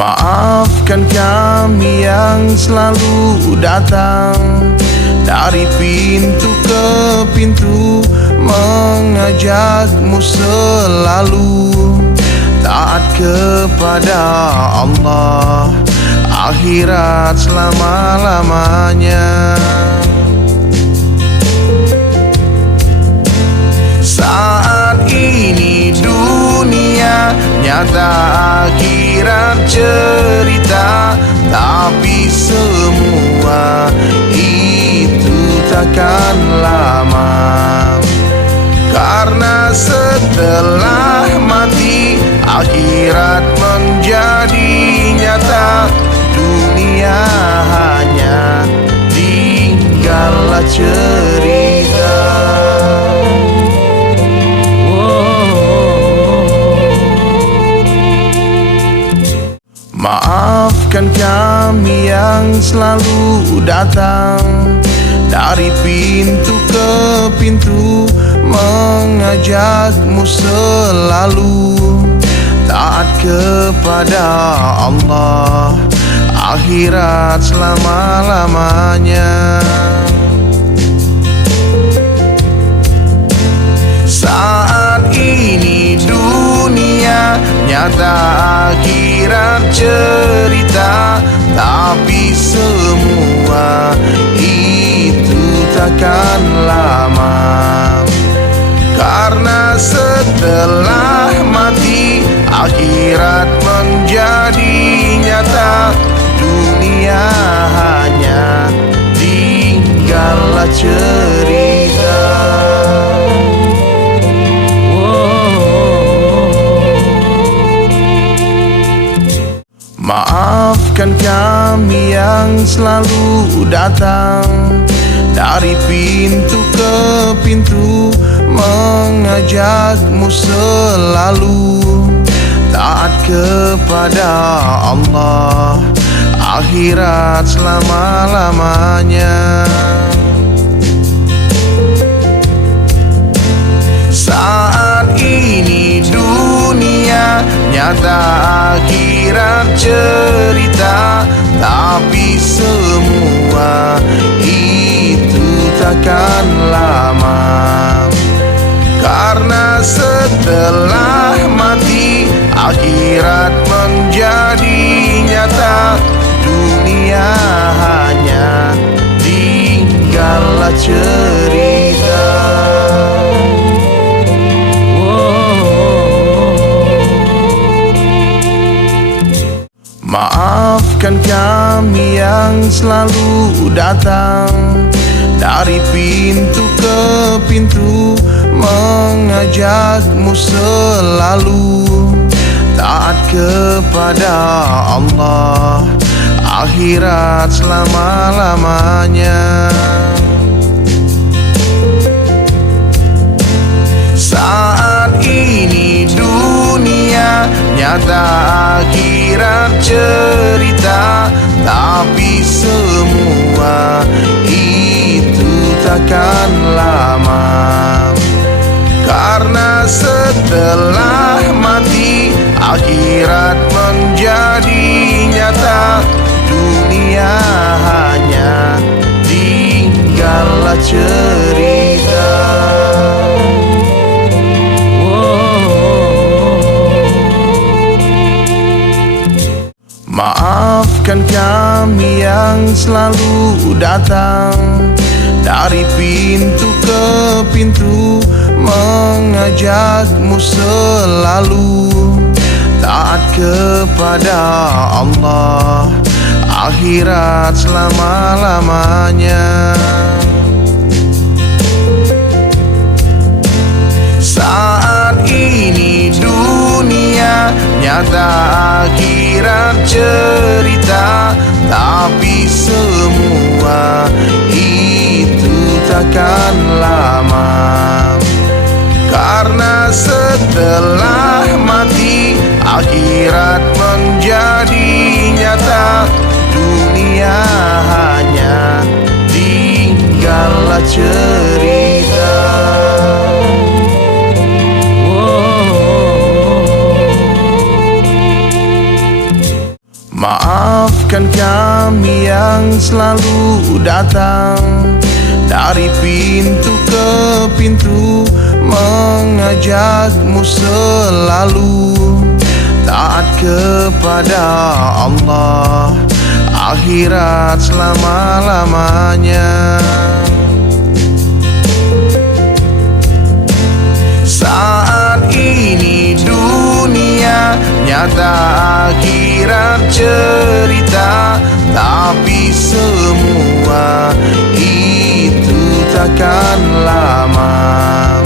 Maafkan kami yang selalu datang dari pintu ke pintu, mengajakmu selalu taat kepada Allah, akhirat selama-lamanya. Saat ini dunia nyata, akhirat cerita, tapi semua itu takkan lama. Karena setelah mati, akhirat menjadi nyata. Dunia hanya tinggallah cerita. Maafkan kami yang selalu datang dari pintu ke pintu, mengajakmu selalu taat kepada Allah, akhirat selama-lamanya. Saat ini dunia nyata, akhirat cerita, tapi semua itu takkan lama. Karena setelah mati, akhirat menjadi nyata. Dunia hanya tinggallah cerita. Maafkan kami yang selalu datang dari pintu ke pintu, mengajakmu selalu taat kepada Allah, akhirat selama-lamanya. Saat ini dunia nyata, akhirat cerita, tapi semua itu takkan lama. Karena setelah mati, akhirat menjadi nyata. Dunia hanya tinggallah cerita. Maafkan kami yang selalu datang dari pintu ke pintu, mengajakmu selalu taat kepada Allah, akhirat selama-lamanya. Saat ini dunia nyata, akhirat cerita, tapi semua itu takkan lama. Karena setelah mati, akhirat menjadi nyata. Dunia hanya tinggallah cerita. Maafkan kami yang selalu datang dari pintu ke pintu, mengajakmu selalu taat kepada Allah, akhirat selama-lamanya. Saat ini dunia nyata, akhirat cerita, tapi semua itu takkan lama. Karena setelah mati, akhirat menjadi nyata. Dunia hanya tinggallah cerita. Maafkan kami yang selalu datang dari pintu ke pintu, mengajakmu selalu taat kepada Allah, akhirat selama-lamanya. Saat ini dunia nyata, akhirat cerita, tapi semua itu takkan lama.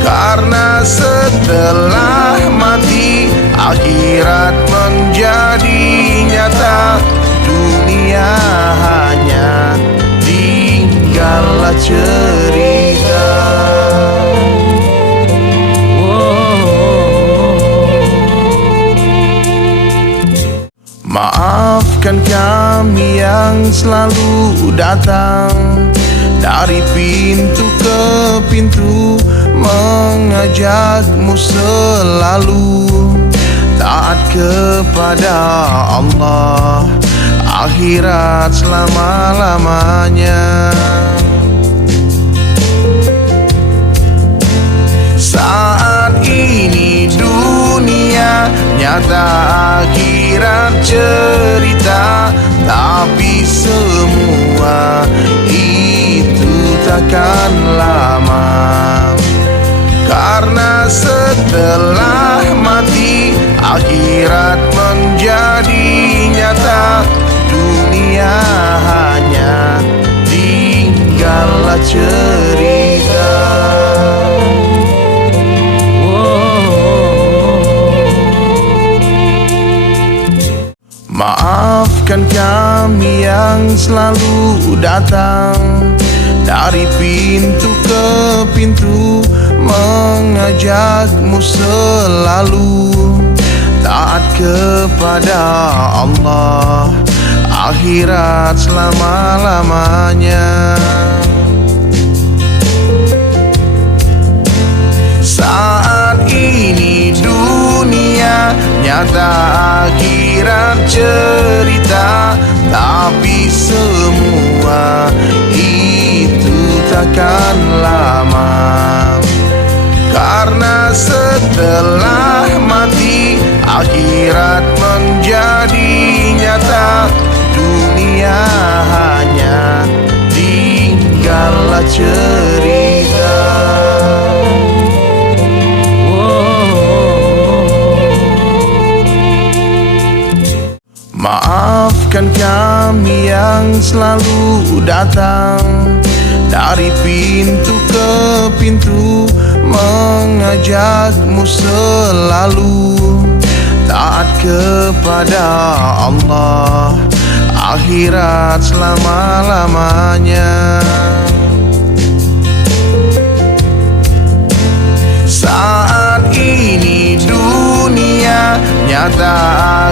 Karena setelah mati, akhirat menjadi nyata. Dunia hanya tinggallah cerita. Maafkan kami yang selalu datang dari pintu ke pintu, mengajakmu selalu taat kepada Allah, akhirat selama-lamanya. Saat ini dunia nyata, akhirat cerita, tapi semua itu takkan lama. Karena setelah mati, akhirat menjadi nyata. Dunia hanya tinggallah cerita. Maafkan kami yang selalu datang dari pintu ke pintu, mengajakmu selalu taat kepada Allah, akhirat selama-lamanya. Saat ini dunia nyata, akhirat cerita, tapi semua itu takkan lama. Karena setelah mati, akhirat menjadi nyata. Dunia hanya tinggallah cerita. Maafkan kami yang selalu datang dari pintu ke pintu, mengajakmu selalu taat kepada Allah, akhirat selama-lamanya. Saat ini dunia nyata,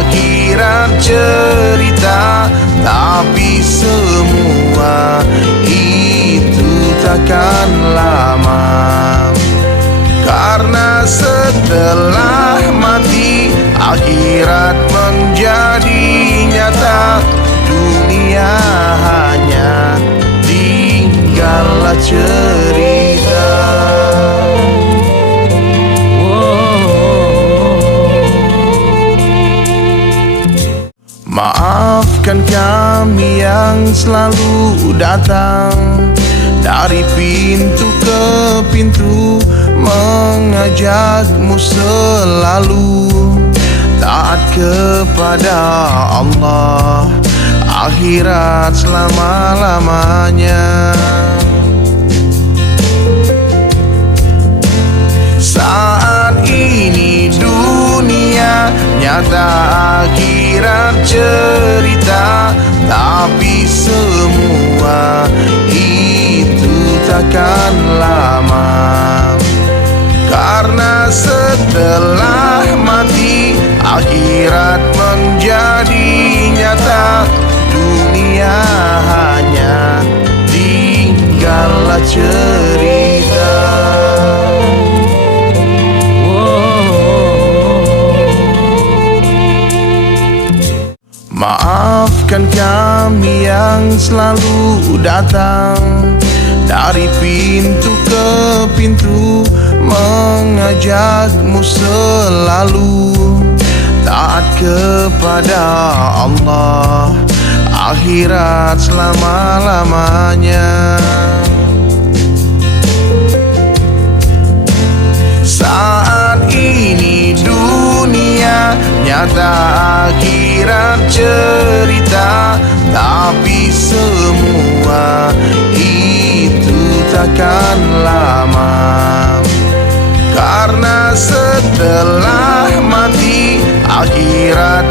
akhirat cerita, tapi semua itu takkan lama. Karena setelah mati, akhirat menjadi nyata. Dunia hanya tinggallah cerita. Maafkan kami yang selalu datang dari pintu ke pintu, mengajakmu selalu taat kepada Allah, akhirat selama-lamanya. Saat ini dunia nyata, akhirat cerita, tapi semua itu takkan lama. Karena setelah mati, akhirat menjadi nyata. Dunia hanya tinggallah cerita. Maafkan kami yang selalu datang dari pintu ke pintu, mengajakmu selalu taat kepada Allah, akhirat selama-lamanya. Saat ini dunia nyata, akhirat cerita, tapi semua itu takkan lama. Karena setelah mati akhirat